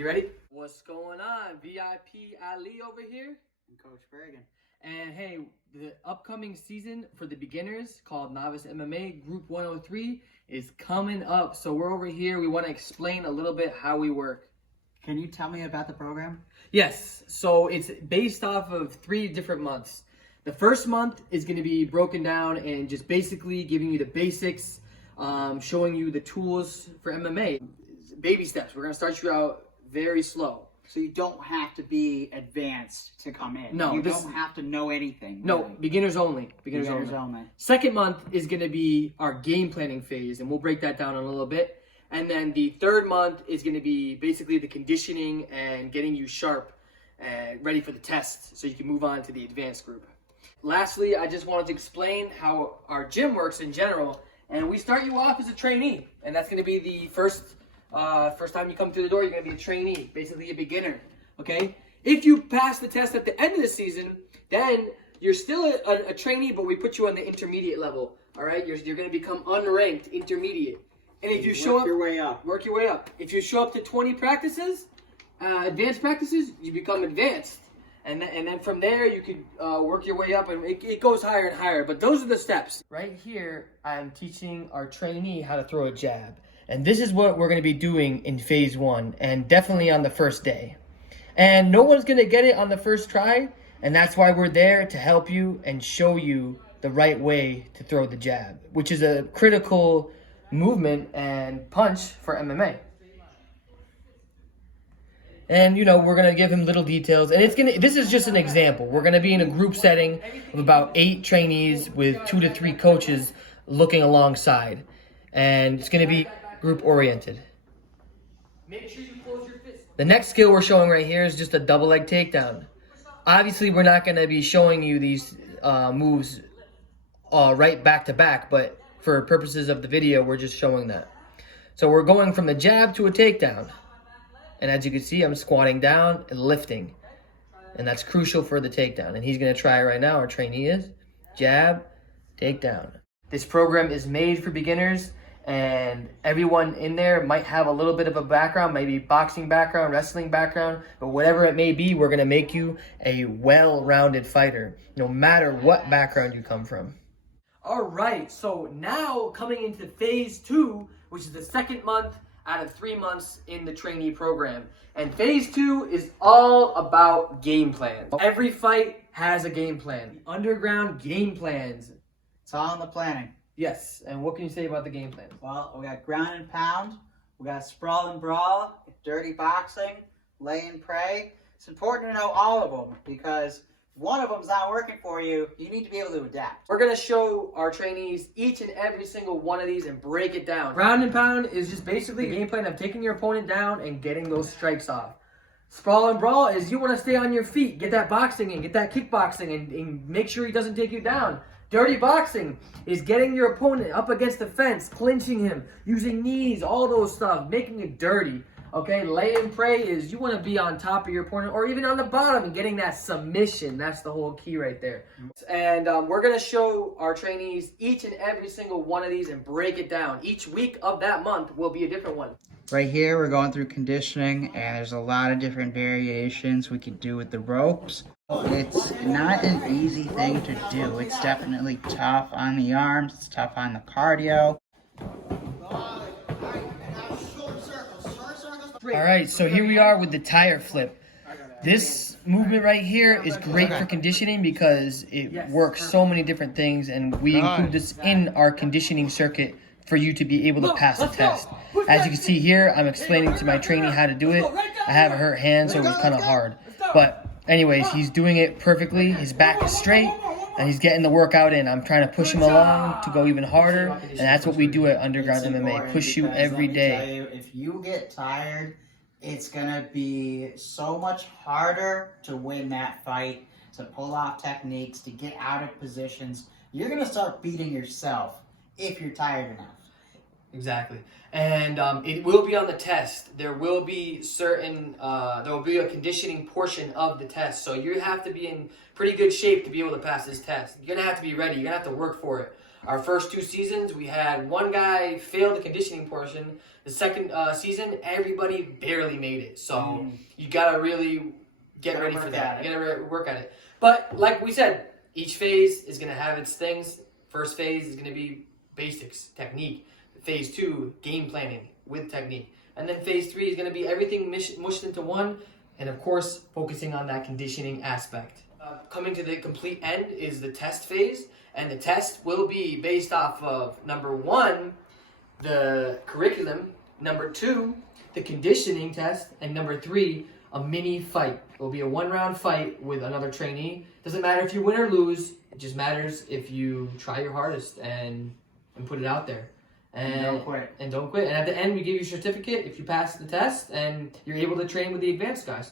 You ready? What's going on? VIP Ali over here. And Coach Bergen. And hey, the upcoming season for the beginners called Novice MMA Group 103 is coming up. So we're over here. We want to explain a little bit how we work. Can you tell me about the program? Yes. So it's based off of 3 different months. The first month is going to be broken down and just basically giving you the basics, showing you the tools for MMA. Baby steps. We're going to start you out very slow. So you don't have to be advanced to come in. No, you don't have to know anything. No, really. beginners only. Beginners only. Second month is going to be our game planning phase, and we'll break that down in a little bit. And then the third month is going to be basically the conditioning and getting you sharp and ready for the test so you can move on to the advanced group. Lastly, I just wanted to explain how our gym works in general. And we start you off as a trainee, and that's going to be the first time you come through the door. You're going to be a trainee, basically a beginner. Okay. If you pass the test at the end of the season, then you're still a trainee, but we put you on the intermediate level. All right. You're going to become unranked intermediate. And if you show up, work your way up. If you show up to 20 practices, advanced practices, you become advanced. And then from there, you could work your way up, and it goes higher and higher. But those are the steps. Right here, I'm teaching our trainee how to throw a jab. And this is what we're going to be doing in phase 1, and definitely on the first day. And no one's going to get it on the first try, and that's why we're there to help you and show you the right way to throw the jab, which is a critical movement and punch for MMA. And, you know, we're going to give him little details. And this is just an example. We're going to be in a group setting of about 8 trainees with 2 to 3 coaches looking alongside. And it's going to be group oriented. Make sure you close your fist. The next skill we're showing right here is just a double leg takedown. Obviously, we're not going to be showing you these moves right back to back, but for purposes of the video, we're just showing that. So we're going from the jab to a takedown. And as you can see, I'm squatting down and lifting. And that's crucial for the takedown. And he's going to try right now. Our trainee is jab, takedown. This program is made for beginners, and everyone in there might have a little bit of a background, maybe boxing background, wrestling background, but whatever it may be, we're going to make you a well-rounded fighter, no matter what background you come from. All right, so now coming into phase 2, which is the second month out of 3 months in the trainee program. And phase 2 is all about game plan. Every fight has a game plan. Underground game plans. It's all in the planning. Yes, and what can you say about the game plan? Well, we got ground and pound, we got sprawl and brawl, dirty boxing, lay and pray. It's important to know all of them because if one of them's not working for you, you need to be able to adapt. We're going to show our trainees each and every single one of these and break it down. Ground and pound is just basically the game plan of taking your opponent down and getting those strikes off. Sprawl and brawl is you want to stay on your feet, get that boxing and get that kickboxing and make sure he doesn't take you down. Dirty boxing is getting your opponent up against the fence, clinching him, using knees, all those stuff, making it dirty. Okay, lay and pray is you want to be on top of your opponent or even on the bottom and getting that submission. That's the whole key right there. And we're going to show our trainees each and every single one of these and break it down. Each week of that month will be a different one. Right here, we're going through conditioning, and there's a lot of different variations we could do with the ropes. It's not an easy thing to do. It's definitely tough on the arms. It's tough on the cardio. All right, so here we are with the tire flip. This movement right here is great for conditioning because it works so many different things, and we include this in our conditioning circuit for you to be able to pass the test. As you can see here, I'm explaining to my trainee how to do it. I have a hurt hand, so it was kind of hard. But anyways, he's doing it perfectly. His back is straight, and he's getting the workout in. I'm trying to push him along to go even harder, and that's what we do at Underground MMA. Push you every day. If you get tired, it's going to be so much harder to win that fight, to pull off techniques, to get out of positions. You're going to start beating yourself if you're tired enough. Exactly. And it will be on the test. There will be there will be a conditioning portion of the test. So you have to be in pretty good shape to be able to pass this test. You're going to have to be ready. You're going to have to work for it. Our first 2 seasons, we had one guy fail the conditioning portion. The second season, everybody barely made it. So you gotta really get ready for that. You gotta work at it. But like we said, each phase is gonna have its things. First phase is gonna be basics, technique. Phase 2, game planning with technique. And then phase 3 is gonna be everything mushed into one. And of course, focusing on that conditioning aspect. Coming to the complete end is the test phase. And the test will be based off of, number 1, the curriculum, number 2, the conditioning test, and number 3, a mini fight. It will be a 1-round fight with another trainee. Doesn't matter if you win or lose. It just matters if you try your hardest and put it out there. And don't quit. And don't quit. And at the end, we give you a certificate if you pass the test and you're able to train with the advanced guys.